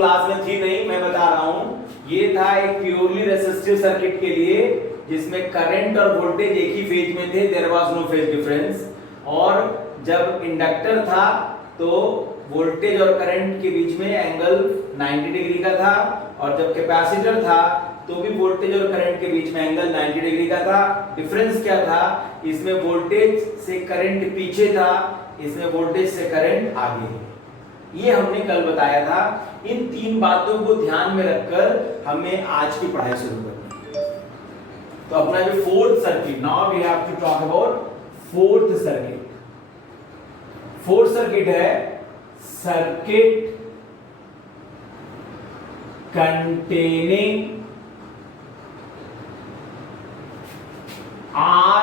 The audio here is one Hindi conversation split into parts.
क्लास में थी नहीं, मैं बता रहा हूं। ये था एक प्योरली रेसिस्टिव सर्किट के लिए जिसमें करंट और वोल्टेज एक ही फेज में थे, there was no phase difference. और जब इंडक्टर था तो वोल्टेज और करंट के बीच में एंगल 90 डिग्री का था, और जब कैपेसिटर था तो भी वोल्टेज और करंट के बीच में एंगल 90 डिग्री का था। डिफरेंस क्या था? इसमें वोल्टेज से करंट पीछे था, इसमें वोल्टेज से करंट आगे है। ये हमने कल बताया था। इन तीन बातों को ध्यान में रखकर हमें आज की पढ़ाई शुरू करनी है। तो अपना जो fourth circuit, now we have to talk about fourth circuit. Fourth circuit है circuit containing R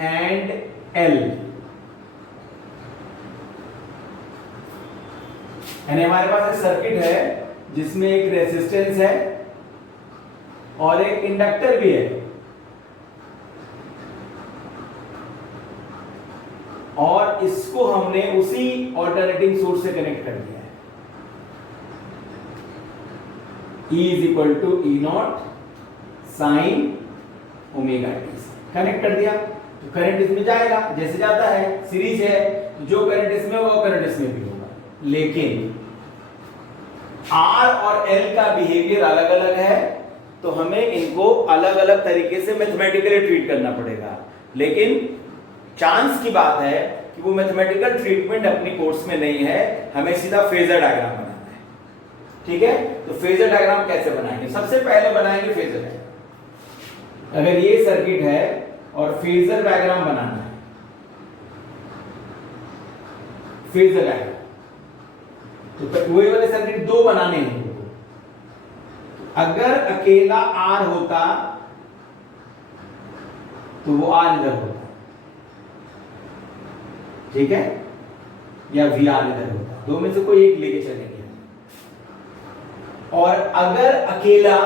and L, यानी हमारे पास एक सर्किट है जिसमें एक रेजिस्टेंस है और एक इंडक्टर भी है, और इसको हमने उसी ऑल्टरनेटिंग सोर्स से कनेक्ट कर दिया है। E is equal to E not sine omega T, connect कर दिया तो करंट इसमें जाएगा, जैसे जाता है, सीरीज है, तो जो करंट इसमें होगा करंट इसमें भी होगा। लेकिन R और L का बिहेवियर अलग अलग है, तो हमें इनको अलग अलग तरीके से मैथमेटिकली ट्रीट करना पड़ेगा। लेकिन चांस की बात है कि वो मैथमेटिकल ट्रीटमेंट अपनी कोर्स में नहीं है, हमें सीधा फेजर डायग्राम बनाना है। ठीक है, तो फेजर डायग्राम कैसे बनाएंगे? सबसे पहले बनाएंगे फेजर डायग्राम। अगर ये सर्किट है और फेजर डायग्राम बनाना है, फेजर डायग्राम, तो वही वाले सर्किट दो बनाने हैं। अगर अकेला R होता तो वो R इधर होता, ठीक है, या VR इधर होता, दो में से कोई एक लेके चलेंगे। और अगर अकेला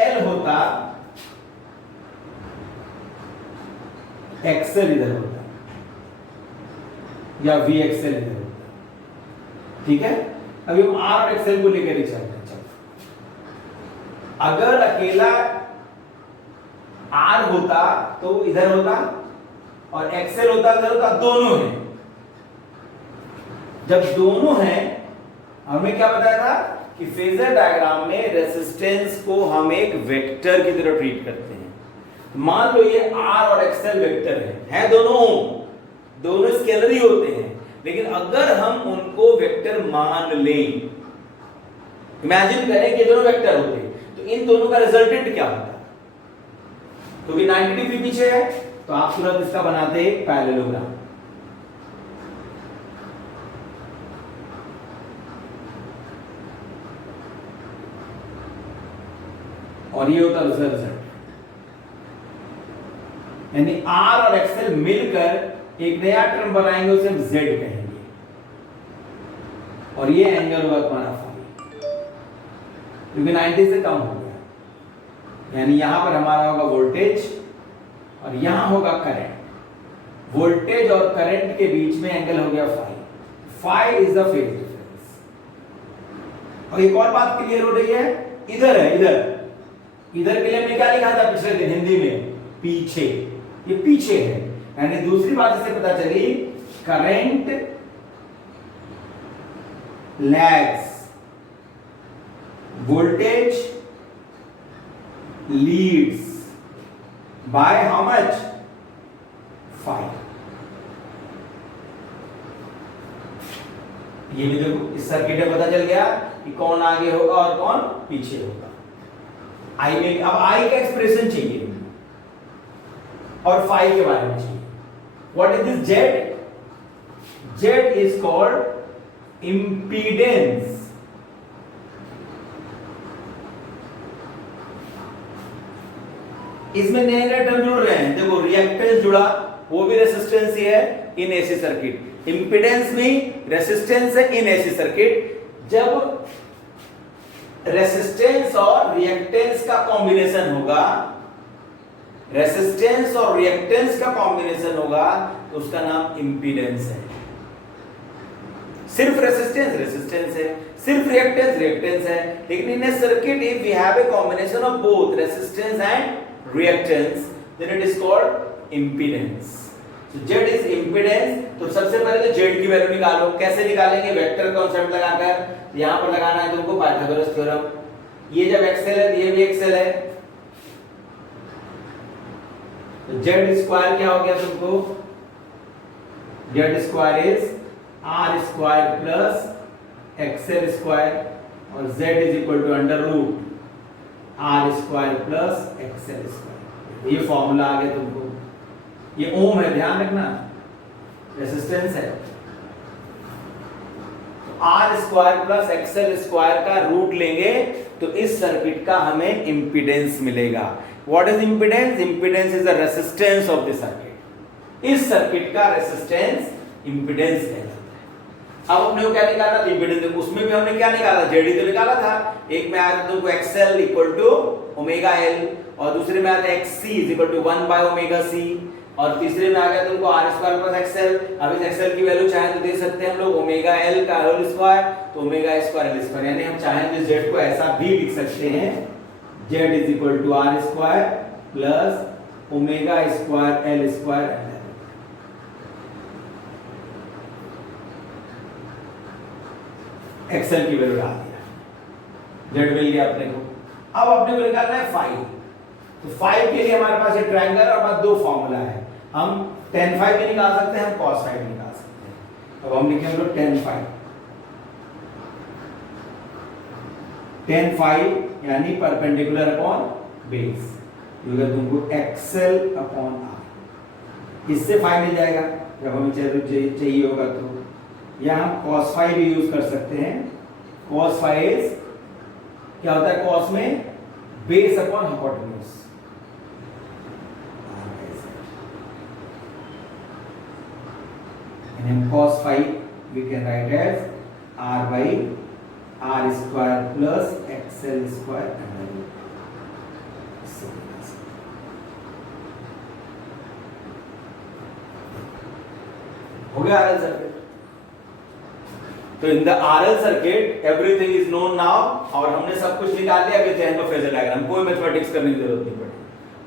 L होता, XL इधर होता, या VXL इधर होता। ठीक है, अभी हम R और XL को लेकर ही चल रहे हैं। अगर अकेला R होता तो इधर होता, और XL होता इधर होता, दोनों हैं। जब दोनों हैं, हमें क्या बताया था कि फेजर डायग्राम में रेजिस्टेंस को हम एक वेक्टर की तरह ट्रीट करते हैं। मान लो ये R और XL वेक्टर है दोनों स्केलर ही होते हैं, लेकिन अगर हम उनको वेक्टर मान लें, इमेजिन करें कि दोनों वेक्टर होते हैं, तो इन दोनों का रिजल्टेंट क्या होता? क्योंकि 90 डिग्री पीछे है, तो आप तुरंत इसका बनाते हैं पैरेललोग्राम। और ये होता रिजल्ट, यानी R और XL मिलकर एक नया टर्म बनाएंगे, उसे हम Z कहेंगे, और ये एंगल होगा तुम्हारा फाई, क्योंकि 90 से कम हो गया। यानी यहां पर हमारा होगा वोल्टेज और यहां होगा करंट। वोल्टेज और करंट के बीच में एंगल हो गया phi. Phi is the phase difference. और एक और बात क्लियर हो रही है, इधर है, इधर के लिए हमने क्या लिखा था पिछले दिन हिंदी में? पीछे, ये पीछे है। यानी दूसरी बात इससे पता चली, current lags, voltage leads by how much? 5। ये भी देखो, इस सर्किट में पता चल गया कि कौन आगे होगा और कौन पीछे होगा। आई में अब आई का एक्सप्रेशन चाहिए और फाई के बारे में चाहिए। What is this Z? Z is called impedance. इसमें नए नए टर्म जुड़ रहे हैं। देखो, रिएक्टेंस जुड़ा, वो भी रेसिस्टेंस ही है इन एसी सर्किट। इंपीडेंस भी रेसिस्टेंस है इन एसी सर्किट। जब रेसिस्टेंस और रिएक्टेंस का कॉम्बिनेशन होगा, रेसिस्टेंस और रिएक्टेंस का कॉम्बिनेशन होगा, तो उसका नाम इंपीडेंस है। सिर्फ रेसिस्टेंस है, सिर्फ रिएक्टेंस है, लेकिन in a circuit if we have a combination of both resistance and reactance then it is called impedance. तो Z इज इंपीडेंस। तो सबसे पहले तो Z की वैल्यू निकालो। कैसे निकालेंगे? वेक्टर कॉन्सेप्ट लगाकर। यहां पर लगाना है तुमको पाइथागोरस थ्योरम। ये जब एक्सएल है तो ये भी एक्सएल है, तो Z स्क्वायर क्या हो गया तुमको? Z square is R square plus XL square और Z is equal to under root R square plus XL square. ये फॉर्मूला आ गया तुमको। ये ओम है, ध्यान रखना, रेसिस्टेंस है। तो R square plus XL square का रूट लेंगे तो इस सर्किट का हमें इंपीडेंस मिलेगा। What is impedance? Impedance is the resistance of the circuit. इस सर्किट का रेसिस्टेंस इंपीडेंस कहलाता है। अब अपने को क्या निकालना था? इंपीडेंस। उसमें भी हमने क्या निकाला? जेडी तो निकाला था। एक में आया था तुमको XL equal to omega L और दूसरे में आया था XC is equal to 1 by omega C और तीसरे में आ गया तुमको आर स्क्वायर प्लस एक्सएल। अब इस एक्सएल की वैल्यू चाहे तो दे सकते हैं हम लोग ओमेगा एल का होल स्क्वायर तो ओमेगा स्क्वायर एल स्क्वायर, यानी हम चाहें तो जेड को ऐसा भी लिख सकते हैं Z is equal to R square plus omega square L square. XL की वैल्यू डाल दिया, जेड मिल गया अपने को। अब अपने को निकालना है फाई। तो फाई के लिए हमारे पास ये ट्रायंगल और हमारे दो फॉर्मूला है। हम tan फाई भी निकाल सकते हैं, हम cos फाई भी निकाल सकते हैं। अब हम लिखेंगे लोग tan फाई। tan फाई यानी परपेंडिकुलर अपॉन बेस, अगर तुमको एक्सएल अपॉन आर, इससे फाई मिल जाएगा जब हमें चाहिए होगा तो। या हम cos फाई भी यूज कर सकते हैं। cos फाई क्या होता है? cos में base upon hypotenuse. And cos phi we can write as r by r square plus xl square under root। हो गया RL सर्किट। तो in the RL circuit everything is known now और हमने सब कुछ निकाल लिया। अभी चाहे तो फेजर डायग्राम, कोई मैथमेटिक्स करने की जरूरत नहीं पड़ी,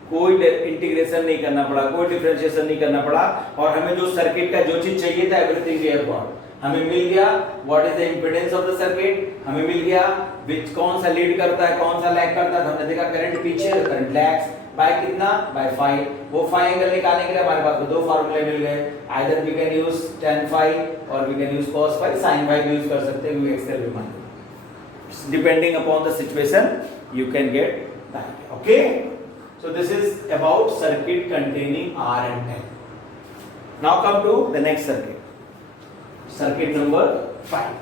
कोई इंटीग्रेशन नहीं करना पड़ा, कोई डिफरेंशिएशन नहीं करना पड़ा और हमें जो सर्किट का जो चीज चाहिए था एवरीथिंग वी हैव गॉट। हमें मिल गया what is the impedance of the circuit, हमें मिल गया विच कौन सा लीड करता है कौन सा लैग करता है। हमने देखा करंट पीछे, करंट लैग्स बाय कितना? By phi. वो फाई एंगल निकालने के लिए हमारे पास दो फार्मूले मिल गए। Either we can use tan phi और we can use cos phi, sin phi भी यूज कर सकते हैं, वी एक्सएल भी मान लो, depending upon the situation you can get that. Okay, so this is about circuit containing R and L. Now come to the next circuit, circuit number 5.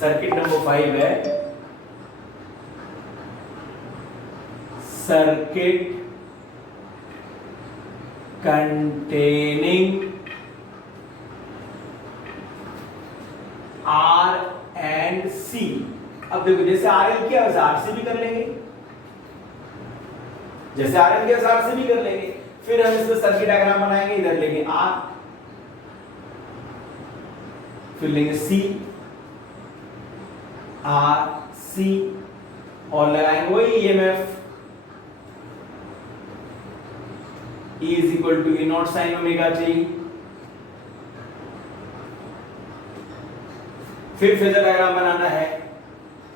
Circuit number 5 है circuit containing R and C। अब देखो जैसे RL किया वैसे RC भी कर लेंगे, जैसे RL किया वैसे RC भी कर लेंगे। फिर हम इसमें सर्किट डायग्राम बनाएंगे, इधर लेंगे R, फिर लेंगे C, R C और लगाएंगे वही EMF E is equal to E naught sin omega t। फिर फेजर डायग्राम बनाना है,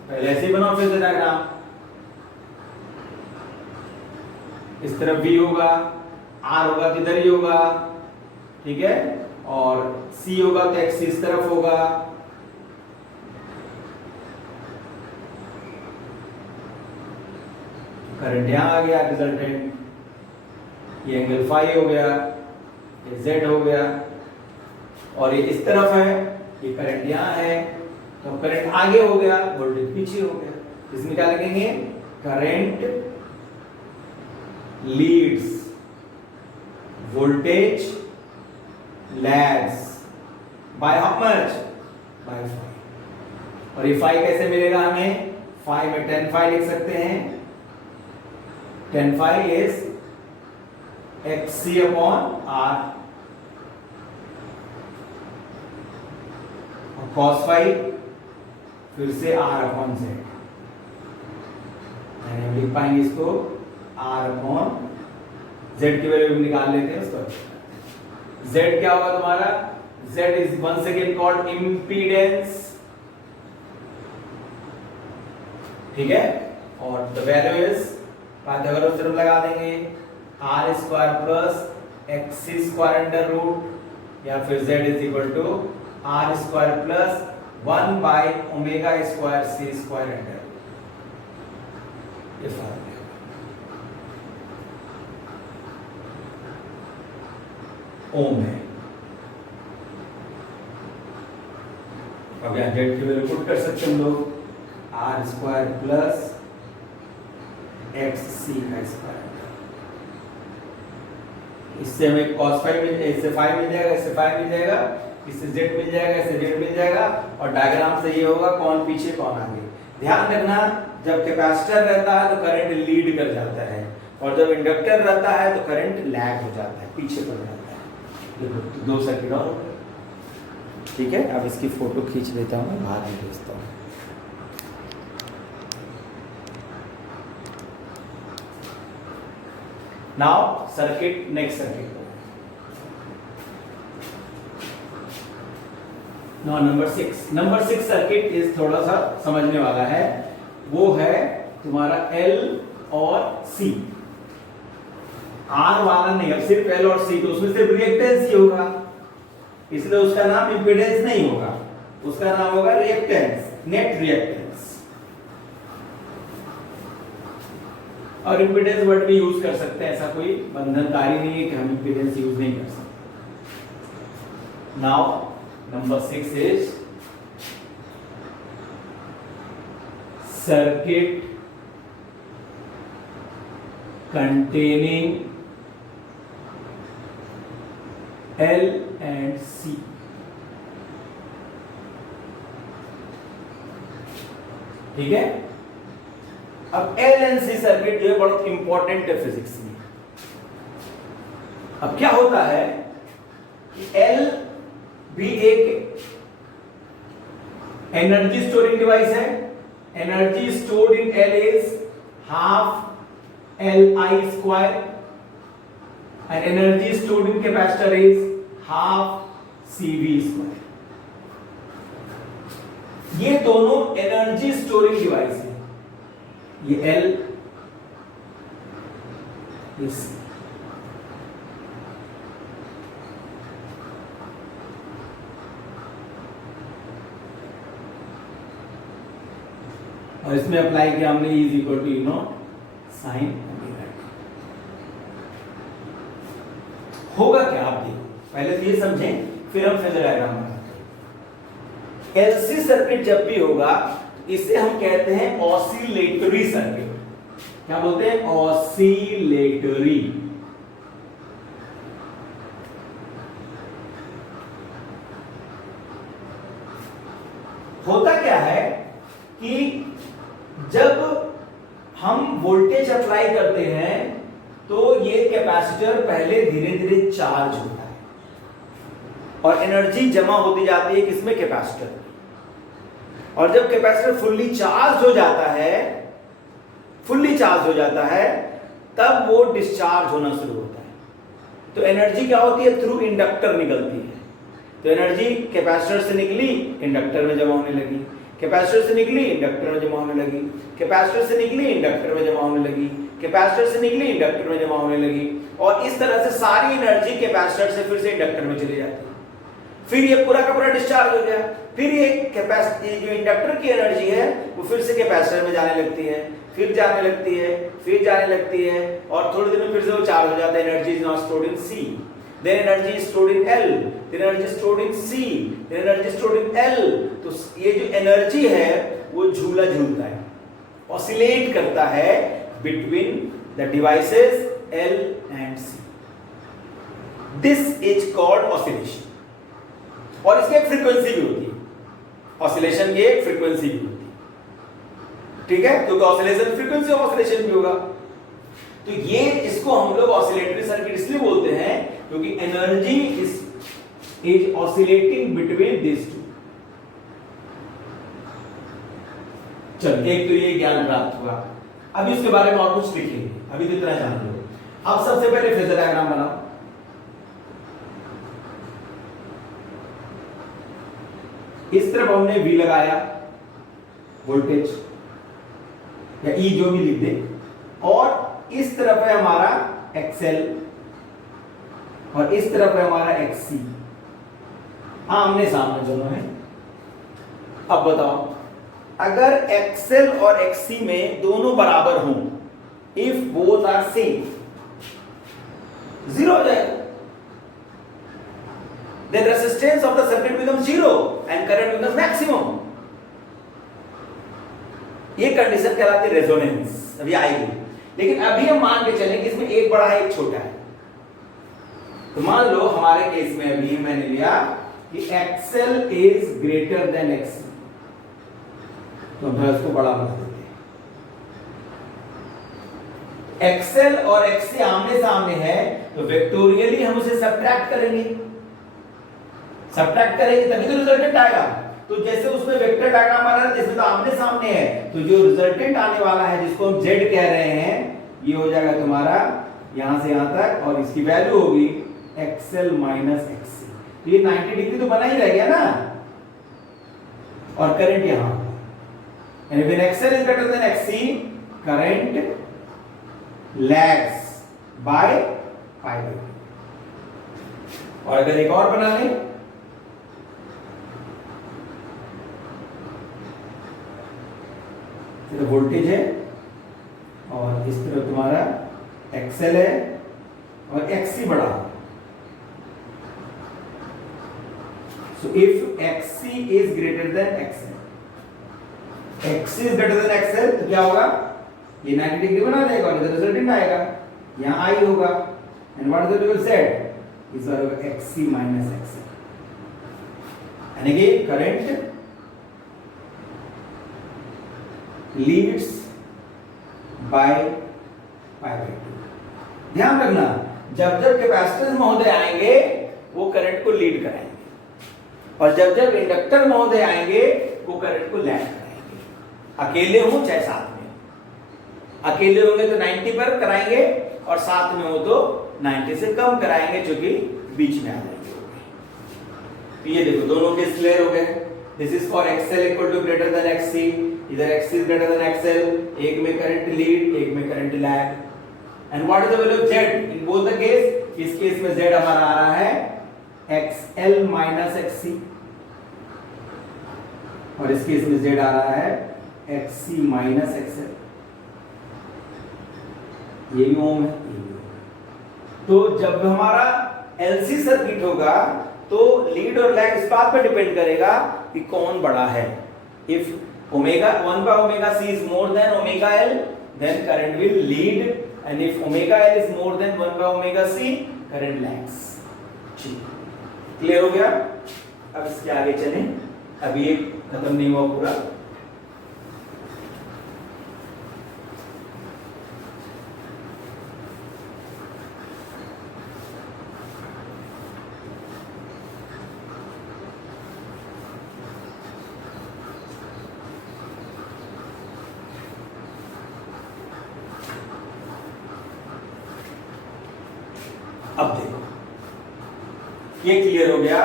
पहले ऐसे ही बनाओ फेजर डायग्राम। इस तरफ V होगा, R होगा तो इधर ही होगा, ठीक है, और C होगा तो X इस तरफ होगा। करंट यहां आ गया रिजल्टेंट, ये एंगल फाई हो गया, ये जेड हो गया और ये इस तरफ है, ये करंट यहां है तो करंट आगे हो गया, वोल्टेज पीछे हो गया। इसमें क्या लिखेंगे? Current leads, voltage lags by how much? By phi. और ये फाई कैसे मिलेगा हमें? फाई में tan फाई लिख सकते हैं tan phi is xc upon r, और cos phi फिर से r upon z, यानी हम लिख पाएंगे इसको r upon z की वैल्यू निकाल लेते हैं उसको। z क्या होगा तुम्हारा, z is once again called impedance, ठीक है, और the value is Pythagoras theorem लगा देंगे, r square plus x square under root, या फिर z is equal to r square plus 1 by omega square c square under root, ये फॉर्मूला ओम है। अब यहाँ z की वैल्यू पुट कर सकते हैं हम लोग, r स्क्वायर प्लस xc का स्क्वायर, इससे हमें cos phi इससे phi मिल जाएगा, इससे phi मिल जाएगा, इससे z मिल जाएगा, इससे z मिल जाएगा, और डायग्राम से ये होगा कौन पीछे कौन आगे। ध्यान रखना, जब कैपेसिटर रहता है तो करंट लीड कर जाता है, और जब इंडक्टर रहता है तो करंट लैग हो जाता है, पीछे पड़ जाता है। दो सर्किट और, ठीक है। अब इसकी फोटो खींच लेता हूँ, बाहर में भेजता हूँ। Now circuit, next circuit, now number 6 circuit is थोड़ा सा समझने वाला है, वो है तुम्हारा L और C। R वाला नहीं, अब सिर्फ L और C, तो उसमें सिर्फ रिएक्टेंस ही होगा, इसलिए उसका नाम इंपीडेंस नहीं होगा, उसका नाम होगा रिएक्टेंस, नेट रिएक्टेंस। और इंपीडेंस वर्ड भी यूज कर सकते हैं, ऐसा कोई बंधनकारी नहीं है कि हम इंपीडेंस यूज नहीं कर सकते। Now number 6 is circuit containing L and C। ठीक है, अब L and C सर्किट जो है बहुत इंपॉर्टेंट है फिजिक्स में। अब क्या होता है कि L भी एक एनर्जी स्टोरिंग डिवाइस है, energy stored in L is half Li square, and energy stored in capacitor is half Cv square। ये दोनों एनर्जी स्टोरिंग डिवाइस है, ये L, ये C। और इसमें अप्लाई किया हमने E is equal to you know sine omega. होगा क्या, आप देखो, पहले तो ये समझें, फिर हम फेजर डायग्राम बनाते हैं। एलसी सर्किट जब भी होगा, इसे हम कहते हैं ऑसिलेटरी सर्किट। क्या बोलते हैं, ऑसिलेटरी। होता क्या है कि जब हम वोल्टेज अप्लाई करते हैं तो ये कैपेसिटर पहले धीरे धीरे चार्ज होता है और एनर्जी जमा होती जाती है किसमें, कैपेसिटर। और जब कैपेसिटर फुल्ली चार्ज हो जाता है तब वो डिस्चार्ज होना शुरू होता है। तो एनर्जी क्या होती है, थ्रू इंडक्टर निकलती है। तो एनर्जी कैपेसिटर से निकली, इंडक्टर में जमा होने लगी, कैपेसिटर से निकली, इंडक्टर में जमा होने लगी, कैपेसिटर से निकली, इंडक्टर में जमा होने लगी, कैपेसिटर से निकली, इंडक्टर में जमा होने लगी, और इस तरह से सारी एनर्जी कैपेसिटर से फिर से इंडक्टर में चली जाती है। फिर ये पूरा का पूरा डिस्चार्ज हो गया, फिर ये कैपेसिटी जो इंडक्टर की एनर्जी है वो फिर से कैपेसिटर में जाने लगती है, फिर जाने लगती है, फिर जाने लगती है, और थोड़ी देर में फिर से वो चार्ज हो जाता है। Energy is now stored in C, then energy is stored in L, then energy is stored in C, then energy is stored in L। तो ये जो एनर्जी है वो झूला झूलता है, ऑसिलेट करता है between the devices L and C। This is called oscillation। और इसकी एक फ्रीक्वेंसी भी होती है, ऑसिलेशन की एक फ्रीक्वेंसी भी होती है, ठीक है, क्योंकि ऑसिलेशन फ्रीक्वेंसी ऑफ ऑसिलेशन भी होगा। तो ये इसको हम लोग ऑसिलेटरी सर्किट इसलिए बोलते हैं क्योंकि energy is oscillating between this two. चल, एक तो ये ज्ञान प्राप्त हुआ। अभी उसके बारे में और कुछ लिखेंगे, अभी तो इतना जान लो। अब सबसे पहले फेजर डायग्राम बनाओ। इस तरफ हमने V लगाया, वोल्टेज या E जो भी लिख दे, और इस तरफ है हमारा XL और इस तरफ है हमारा XC। आमने सामने दोनों है। अब बताओ, अगर XL और XC में दोनों बराबर हों, if both are same, zero हो जाएगा। Then resistance of the circuit becomes zero and current becomes maximum. ये कंडीशन कहलाती है रेजोनेंस। अभी आएगी, लेकिन अभी हम मान के चलें कि इसमें एक बड़ा है एक छोटा है। तो मान लो हमारे केस में अभी मैंने लिया कि XL is greater than XC, तो हम इसको बड़ा बना देते हैं। XL और XC आमने सामने है, तो वेक्टोरियली हम उसे सब्ट्रैक्ट करेंगे। सब्ट्रैक्ट करेंगे तभी तो रिजल्टेंट आएगा। तो जैसे उसमें वेक्टर डायग्राम आ रहा है, जैसे तो आमने सामने है, तो जो रिजल्टेंट आने वाला है जिसको हम Z कह रहे हैं, ये हो जाएगा तुम्हारा यहां से यहां तक, और इसकी वैल्यू होगी XL माइनस XC। तो ये 90 डिग्री तो बना ही रह गया ना, और करंट यहां, यानी when XL is greater than XC, current lags by pi by. और अगर एक और बना लें, तो वोल्टेज है और इस तरफ तुम्हारा XL है और XC बड़ा। So if XC is greater than XL, XC is greater than XL, तो क्या होगा, ये 90 डिग्री बना देगा और इधर रिजल्टेंट आएगा, यहां I होगा, and what is the result set, is होगा XC माइनस XL, यानी कि current leads by pi bye 2। ध्यान रखना, जब जब कैपेसिटर्स महोदय आएंगे वो करंट को लीड कराएंगे, और जब जब इंडक्टर महोदय आएंगे वो करंट को लैग कराएंगे। अकेले हो चाहे साथ में, अकेले होंगे तो 90 पर कराएंगे और साथ में हो तो 90 से कम कराएंगे, जो कि बीच में आ जाएंगे। तो ये देखो दोनों केस क्लियर हो गए। This is for XL equal to greater than XC, इधर XC is greater than XL, एक में करंट लीड एक में current lag. And what is the value of Z in both the case? इस केस में Z हमारा आ रहा है XL माइनस XC, और इस केस में Z आ रहा है XC माइनस XL। ये भी ओम है। तो जब हमारा LC सर्किट होगा तो लीड और लैग इस बात पर डिपेंड करेगा कि कौन बड़ा है। If omega 1 by omega c is more than omega L, then current will lead, and if omega L is more than 1 by omega c, current lags। Clear हो गया? अब इसके आगे चलें, अभी ये खत्म नहीं हुआ पूरा। अब देखो, ये क्लियर हो गया,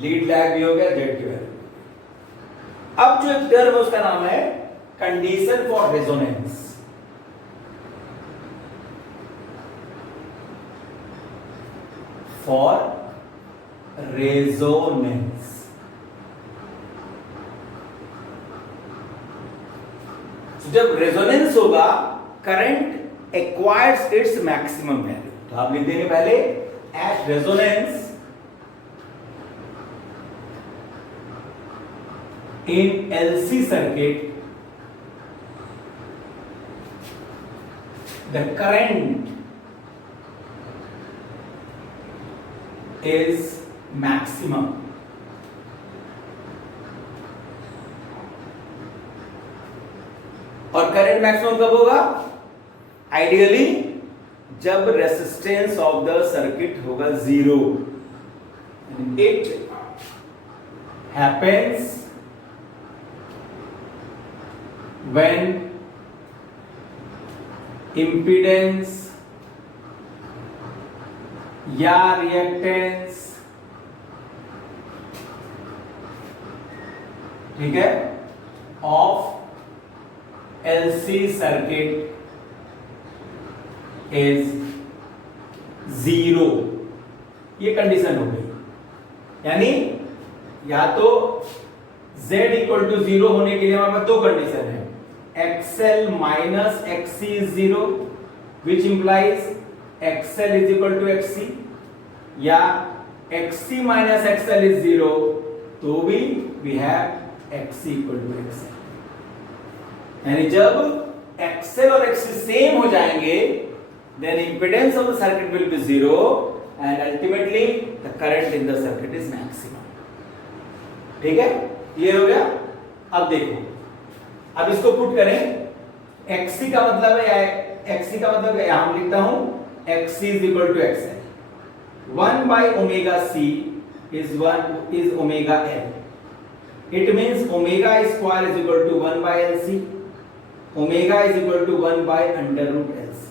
लीड लैग भी हो गया, जेड की वैल्यू। अब जो एक टर्म है उसका नाम है condition for resonance. For resonance, जब रेजोनेंस होगा current acquires its maximum value. तो आप लिख देंगे पहले at resonance in LC circuit, the current is maximum। और करंट मैक्सिमम कब होगा? आइडियली जब रेसिस्टेंस ऑफ द सर्किट होगा 0, इट हैपेंस when impedance या रिएक्टेंस, ठीक है, ऑफ एलसी सर्किट इज 0, ये कंडीशन हो गई। यानी या तो Z इक्वल टू 0 होने के लिए हमारे पास दो कंडीशन है, XL minus XC is 0, which implies XL is equal to XC, या XC minus XL is 0, तो भी we have XC equal to XL। यानी जब XL और XC सेम हो जाएंगे, then impedance of the circuit will be 0 and ultimately the current in the circuit is maximum। ठीक है, क्लियर हो गया। अब देखो, अब इसको पुट करें, XC का मतलब है, XC का मतलब है, हम लिखता हूं XC is equal to XL, 1 by omega C is omega L, it means omega square is equal to 1 by LC, omega is equal to 1 by under root LC।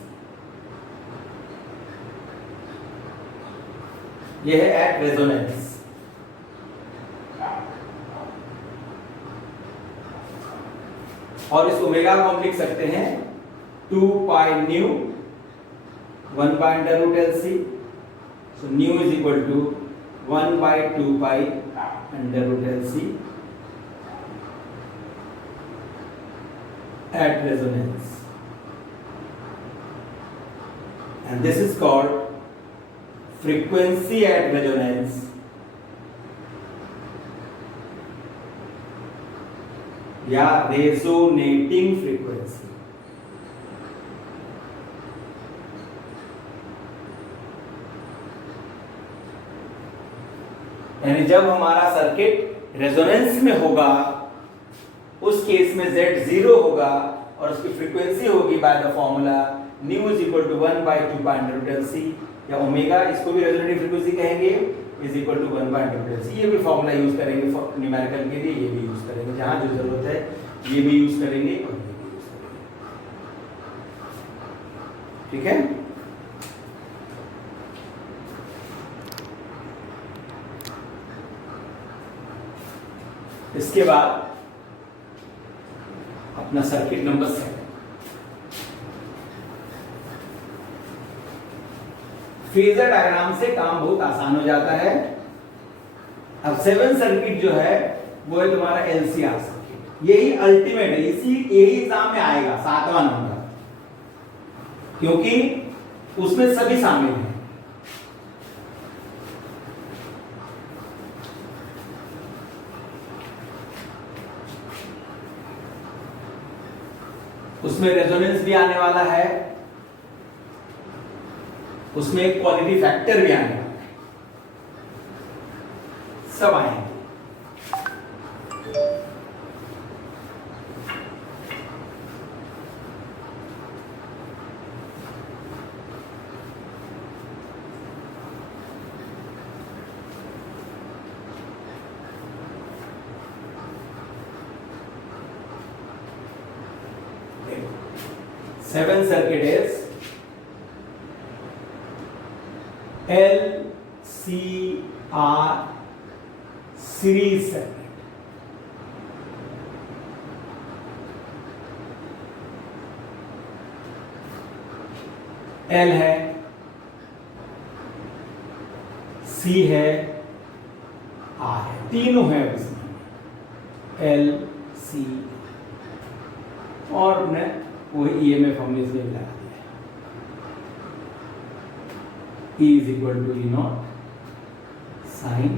यह है एट रेजोनेंस। और इस ओमेगा को हम लिख सकते हैं 2 pi nu 1 by under root LC, so new is equal to 1 by 2 pi under root LC at resonance, and this is called frequency at resonance या रेजोनेटिंग फ्रीक्वेंसी। यानी जब हमारा सर्किट रेजोनेंस में होगा, उस केस में Z 0 होगा और उसकी फ्रीक्वेंसी होगी by the formula nu is equal to 1 by 2 pi under root LC, या ओमेगा, इसको भी रेजोनेटिव फ्रीक्वेंसी कहेंगे, is equal to 1 by under root LC। ये भी फॉर्मूला यूज करेंगे न्यूमेरिकल के लिए, ये भी यूज करेंगे, जहां जो जरूरत है ये भी यूज करेंगे और ये भी यूज करेंगे। ठीक है, इसके बाद अपना सर्किट नंबर 7, फेजर डायग्राम से काम बहुत आसान हो जाता है। अब 7 सर्किट जो है वो है तुम्हारा एलसीआर सर्किट, यही अल्टीमेट है, यही एग्जाम में आएगा 7वां नंबर, क्योंकि उसमें सभी शामिल हैं। उसमें रेजोनेंस भी आने वाला है, उसमें एक क्वालिटी फैक्टर भी आने वाला है, सब आएंगे। Seven circuit is LCR series circuit. L है, C है, R है, तीनों है उसमें, L C, और ने वही EMF हमने इसमें लगा दिया, E is equal to E naught sin।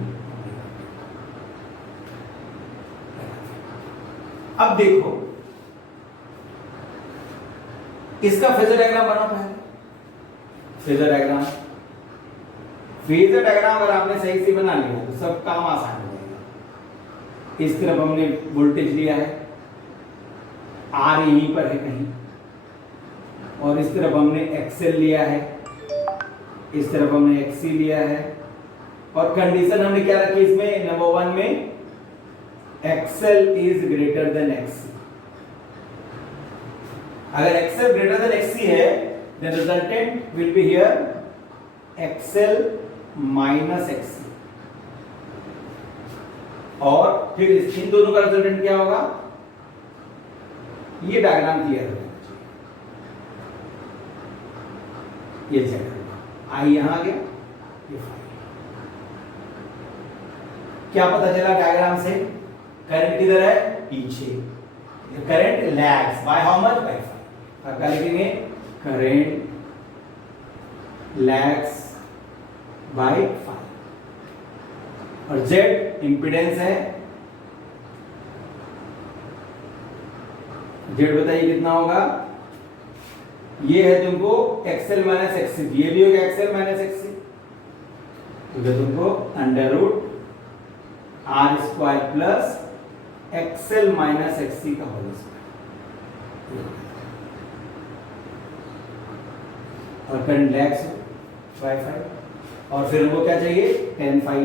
अब देखो इसका फेजर डायग्राम बना पहले। फेजर डायग्राम अगर आपने सही से बना लिया तो सब काम आसान हो जाएगा। इस तरफ हमने वोल्टेज लिया है, R यहीं पर है कहीं, और इस तरफ हमने एक्सएल लिया है, इस तरफ हमने XC लिया है और कंडीशन हमने क्या रखी इसमें, नंबर 1 में XL is greater than XC। अगर XL ग्रेटर देन XC है then resultant will be here XL minus XC, और फिर इन दोनों का रिजल्टेंट क्या होगा, ये डायग्राम क्लियर हो जाना चाहिए। ये चेक आई यहां आ गया, ये क्या पता चला डायग्राम से, करंट किधर है, पीछे, current lags by how much, by 5। अब क्या लिखेंगे, करंट लैग्स बाय 5, और Z इंपीडेंस है, Z बताइए कितना होगा, ये है तुमको XL माइनस XC, ये भी होगा XL माइनस XC, तो तुमको under root R square plus XL minus XC का होल स्क्वायर, और करंट लैग्स बाय 5, और फिर हमको क्या चाहिए, tan phi।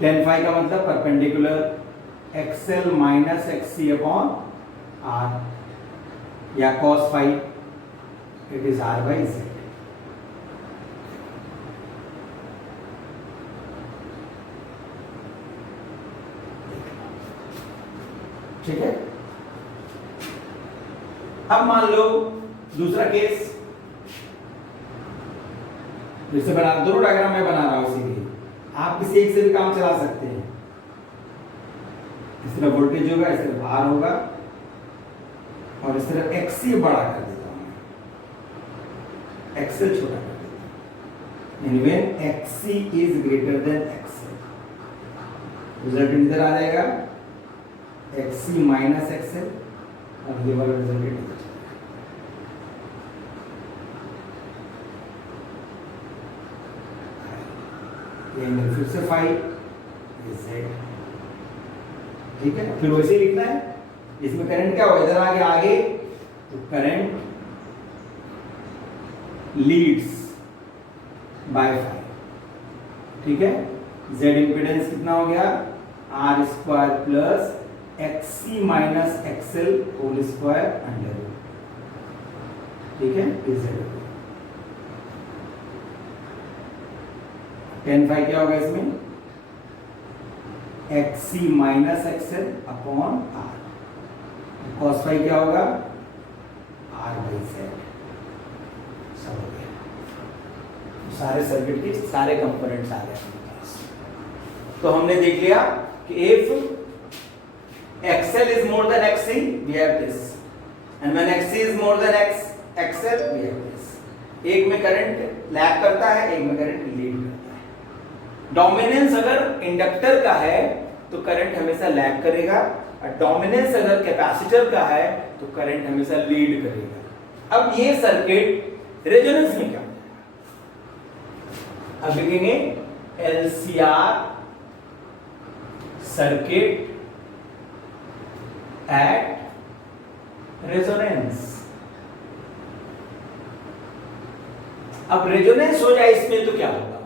tan phi का मतलब perpendicular XL minus XC upon R, या cos phi, it is R by Z। ठीक है। अब मान लो दूसरा केस, जैसे बना, दोनों डायग्राम मैं बना रहा हूं, इसीलिए आप किसी एक से भी काम चला सकते हैं। इस तरह वोल्टेज होगा, इस तरह R होगा, और इस तरह XC बड़ा कर देता हूं, XL छोटा कर देता हूं, यानी when XC is greater than XL, result इधर आ जाएगा XC माइनस XL, और ये वाला रिजल्ट इधर चला जाएगा, ये फिर से 5, ये Z। ठीक है, फिर वैसे ही लिखना है, इसमें करंट क्या होगा, इधर आगे आगे, तो करंट लीड्स बाय 5। ठीक है, Z इंपीडेंस कितना हो गया, R square plus XC minus XL whole square under root. ठीक है, ये Z हो गया। tan phi क्या होगा इसमें, XC minus XL upon R, cos phi क्या होगा, R by Z। सब हो गया, सारे सर्किट के सारे कंपोनेंट्स आ गए अपने पास। तो हमने देख लिया कि if XL is more than XC we have this, and when XC is more than XL we have this। एक में करंट लैग करता है, एक में करंट लीड करता है। डोमिनेंस अगर इंडक्टर का है तो करंट हमेशा लैग करेगा, और डोमिनेंस अगर कैपेसिटर का है तो करंट हमेशा लीड करेगा। अब ये सर्किट रेजोनेंस में क्या, अब लिखेंगे LCR सर्किट एट रेजोनेंस। अब रेजोनेंस हो जाए इसमें तो क्या होगा,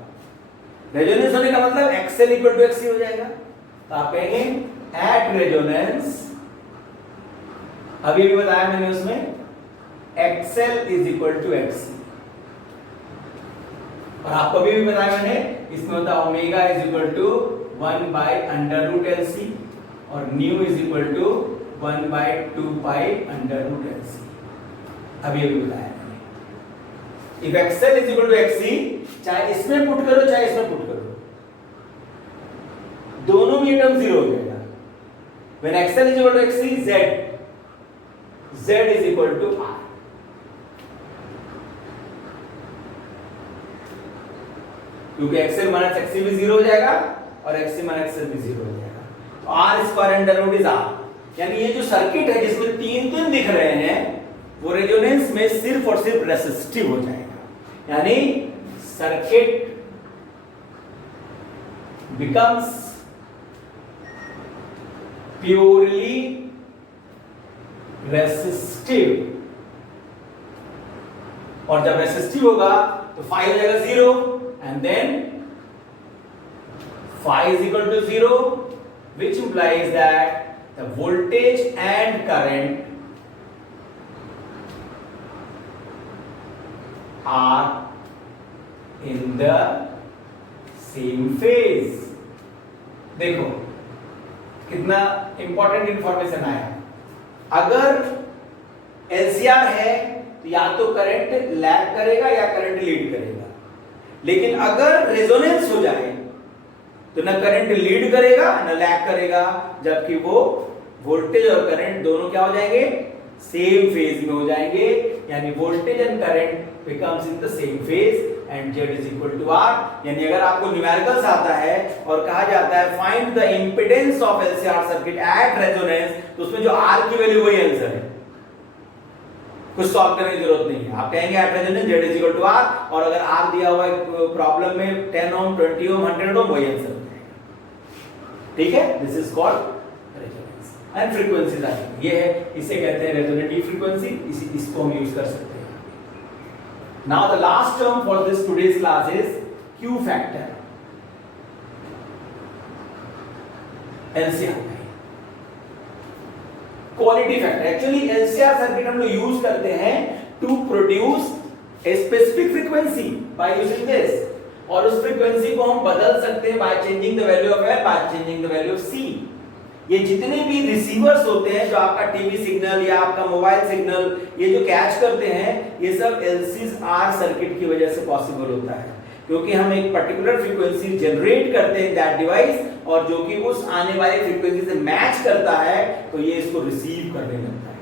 रेजोनेंस होने का मतलब XL इक्वल टू XC हो जाएगा, तो आप कहेंगे एट रेजोनेंस, अभी भी बताया मैंने उसमें, XL is equal to XC, और आपको अभी भी बताया मैंने, इसमें होता है omega is equal to 1 by under root LC, और nu is equal to 1 by 2 pi under root LC। अभी अभी बताया मैंने, if XL is equal to XC, चाहे इसमें पुट करो चाहे इसमें पुट करो, दोनों में टर्म 0 हो जाएगा। When XL is equal to XC, Z is equal to R। क्योंकि XL माइनस XC भी 0 हो जाएगा और XC माइनस XL भी 0 हो जाएगा, तो R square under root is R। यानी ये जो सर्किट है जिसमें तीन दिख रहे हैं, वो रेजोनेंस में सिर्फ और सिर्फ रेसिस्टिव हो जाएगा, यानी सर्किट becomes purely resistive और जब रेसिस्टिव होगा तो phi हो जाएगा 0 and then phi is equal to 0, which implies that the voltage and current are in the same phase. देखो कितना इंपॉर्टेंट इंफॉर्मेशन आया। अगर LCR है तो या तो करंट लैग करेगा या करंट लीड करेगा, लेकिन अगर रेजोनेंस हो जाए तो ना करंट लीड करेगा ना लैग करेगा, जबकि वो वोल्टेज और करंट दोनों क्या हो जाएंगे, सेम फेज में हो जाएंगे, यानी voltage and current becomes in the same phase and Z is equal to R। यानी अगर आपको न्यूमेरिकल्स आता है और कहा जाता है find the impedance of LCR circuit at resonance, तो उसमें जो R की वैल्यू वही आंसर है, कुछ सॉल्व करने की जरूरत नहीं है। आप कहेंगे at resonance Z is equal to R, और अगर R दिया हुआ है प्रॉब्लम में 10 ओम 20 ओम 100 ओम वही आंसर हो जाएगा। ठीक है, this is called resonance and frequencies are, ये है, इसे कहते हैं रेजोनेटिव फ्रीक्वेंसी, इसको हम यूज कर सकते हैं। Now the last term for this today's class is Q factor, LCR quality factor. Actually LCR circuit हम लोग यूज करते हैं to produce a specific frequency by using this, और उस फ्रीक्वेंसी को हम बदल सकते हैं by changing the value of L, by changing the value of C। ये जितने भी रिसीवर्स होते हैं जो आपका टीवी सिग्नल या आपका मोबाइल सिग्नल ये जो कैच करते हैं, ये सब LCR सर्किट की वजह से पॉसिबल होता है, क्योंकि हम एक पर्टिकुलर फ्रीक्वेंसी जनरेट करते हैं दैट डिवाइस, और जो कि उस आने वाले फ्रीक्वेंसी से मैच करता है तो ये इसको रिसीव करने लगता है।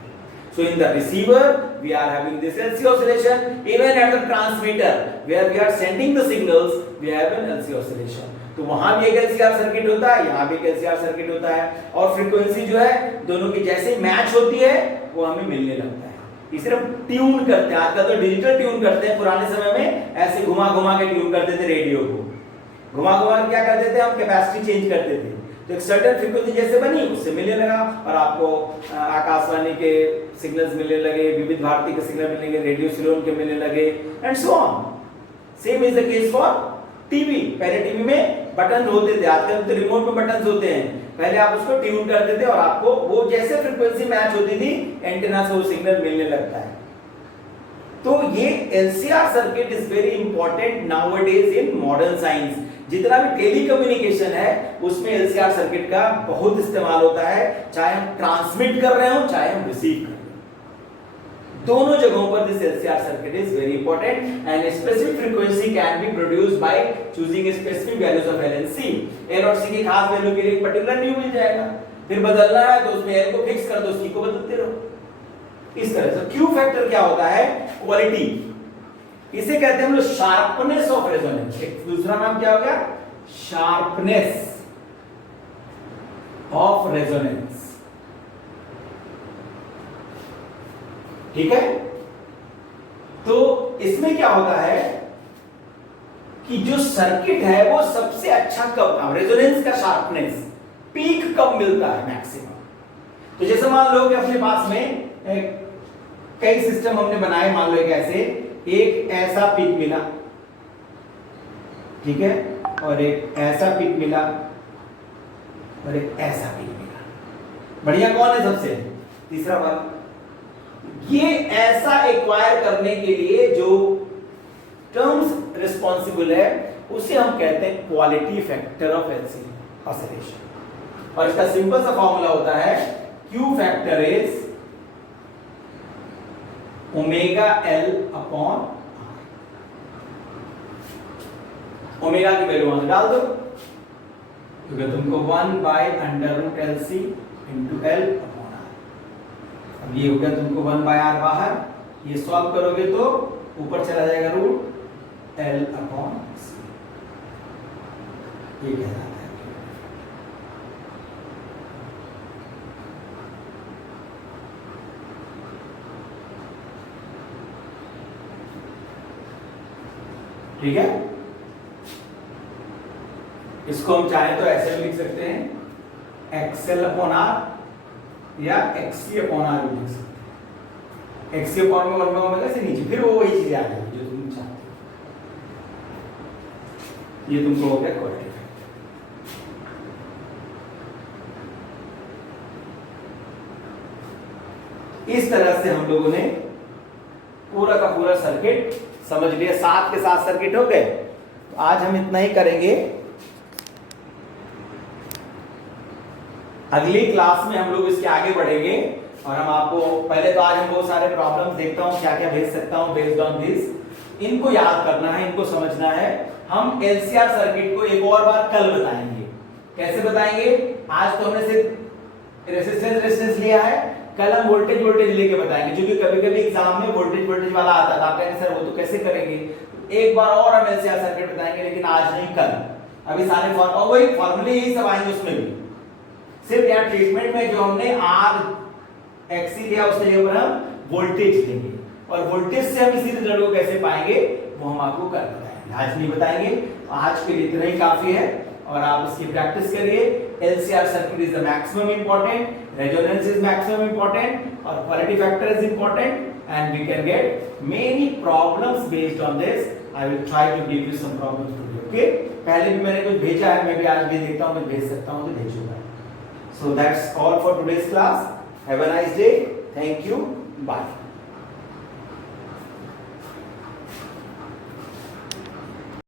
So in the receiver we are having this LC oscillation, even at the transmitter where we are sending the signals we have an LC oscillation। तो वहां भी एक LCR सर्किट होता है, यहाँ भी एक LCR सर्किट होता है, और फ्रीक्वेंसी जो है दोनों की जैसे मैच होती है वो हमें मिलने लगता है। ये सिर्फ ट्यून करते हैं, आजकल तो डिजिटल ट्यून करते हैं, पुराने समय में ऐसे घुमा घुमा के ट्यून करते थे रेडियो को, घुमा घुमा के क्या करते थे हम, कैपेसिटी चेंज करते थे, तो एक सर्टेन फ्रीक्वेंसी जैसे बनी उससे मिलने लगा, और आपको आकाशवाणी के सिग्नल्स मिलने लगे, विविध भारती के सिग्नल मिलने लगे, रेडियो सिलोन के मिलने लगे and so on. Same is the case for TV. पहले टीवी में बटन होते थे, आजकल तो रिमोट में बटन्स होते हैं, पहले आप उसको ट्यून करते थे और आपको वो जैसे फ्रीक्वेंसी मैच होती थी एंटीना से वो सिग्नल मिलने लगता है। तो ये LCR circuit is very important nowadays in modern science. जितना भी टेलीकम्युनिकेशन है उसमें LCR सर्किट का बहुत इस्तेमाल होता है, चाहे हम ट्रांसमिट कर रहे हो चाहे हम रिसीव कर रहे हो, दोनों जगहों पर this LCR circuit is very important and specific frequency can be produced by choosing specific values of L and C। L और C की खास वैल्यू के लिए एक पर्टिकुलर न्यू मिल जाएगा, फिर बदलना है तो उसमें L को फिक्स कर दो, C को बदलते रहो। इस तरह से Q फैक्टर क्या होता है, क्वालिटी, इसे कहते हैं हम लोग शार्पनेस ऑफ रेजोनेंस। दूसरा नाम क्या हो गया, शार्पनेस ऑफ रेजोनेंस। ठीक है, तो इसमें क्या होता है कि जो सर्किट है वो सबसे अच्छा कब काम, रेजोनेंस का शार्पनेस पीक कब मिलता है मैक्सिमम। तो जैसे मान लो कि अपने पास में कई सिस्टम हमने बनाए, मान लो एक ऐसे, एक ऐसा पीक मिला, ठीक है, और एक ऐसा पीक मिला और एक ऐसा पीक मिला। बढ़िया कौन है सबसे, तीसरा वाला। ये ऐसा एक्वायर करने के लिए जो टर्म्स रिस्पॉन्सिबल है उसे हम कहते हैं quality factor of LC oscillation, और इसका सिंपल सा फॉर्मूला होता है Q factor is omega L upon R। Omega की वैल्यू वहां डाल दो, क्योंकि तुमको 1 by under root LC into L upon R। अब ये हो गया तुमको 1 बाय R बाहर, ये सॉल्व करोगे तो ऊपर चला जाएगा रूट L अपॉन C। ये कहलाता है। ठीक है, इसको हम चाहे तो ऐसे भी लिख सकते हैं XL अपॉन R या XC अपॉन R भी लिख सकते हैं। x के पावर में 1 बाय ओमेगा से नीचे, फिर वो वही चीजें आ जाएगी जो तुम चाहते हो। ये तुमको हो गया क्वाड्रेटिक। इस तरह से हम लोगों ने पूरा का पूरा सर्किट समझ लिया। 7 के 7 सर्किट हो गए। तो आज हम इतना ही करेंगे। अगली क्लास में हम लोग इसके आगे बढ़ेंगे और हम आपको पहले तो आज हम बहुत सारे प्रॉब्लम्स देखता हूं क्या क्या भेज सकता हूं बेस्ड ऑन दिस। इनको याद करना है, इनको समझना है। हम एलसीआर सर्किट को एक और बार कल बताएंगे। कैसे बताएंगे? आज तो हमने सिर्फ रेजिस्टेंस लिया है, कल हम वोल्टेज लेके बताएंगे, क्योंकि कभी-कभी एग्जाम में वोल्टेज वाला आता था। आप कहेंगे सर वो तो कैसे करेंगे? एक बार और हम एलसीआर सर्किट बताएंगे, लेकिन आज नहीं कल। अभी सारे वही फॉर्मूले यही सब आएंगे उसमें भी। सिर्फ यहाँ ट्रीटमेंट में जो हमने आर एक्सी लिया उसके ऊपर हम वोल्टेज लेंगे और वोल्टेज से हम इसी रिजल्ट को कैसे पाएंगे वो हम आपको कल बताएंगे, आज नहीं बताएंगे। आज के लिए इतना ही काफी है और आप इसकी प्रैक्टिस करिए। LCR circuit is the maximum important, resonance is maximum important, or quality factor is important, and we can get many problems based on this. I will try to give you some problems today. Okay? पहले भी मैंने कुछ भेजा है, मैं भी आज भी देखता हूँ, कुछ भेज सकता हूँ तो भेजूंगा। So that's all for today's class. Have a nice day. Thank you. Bye.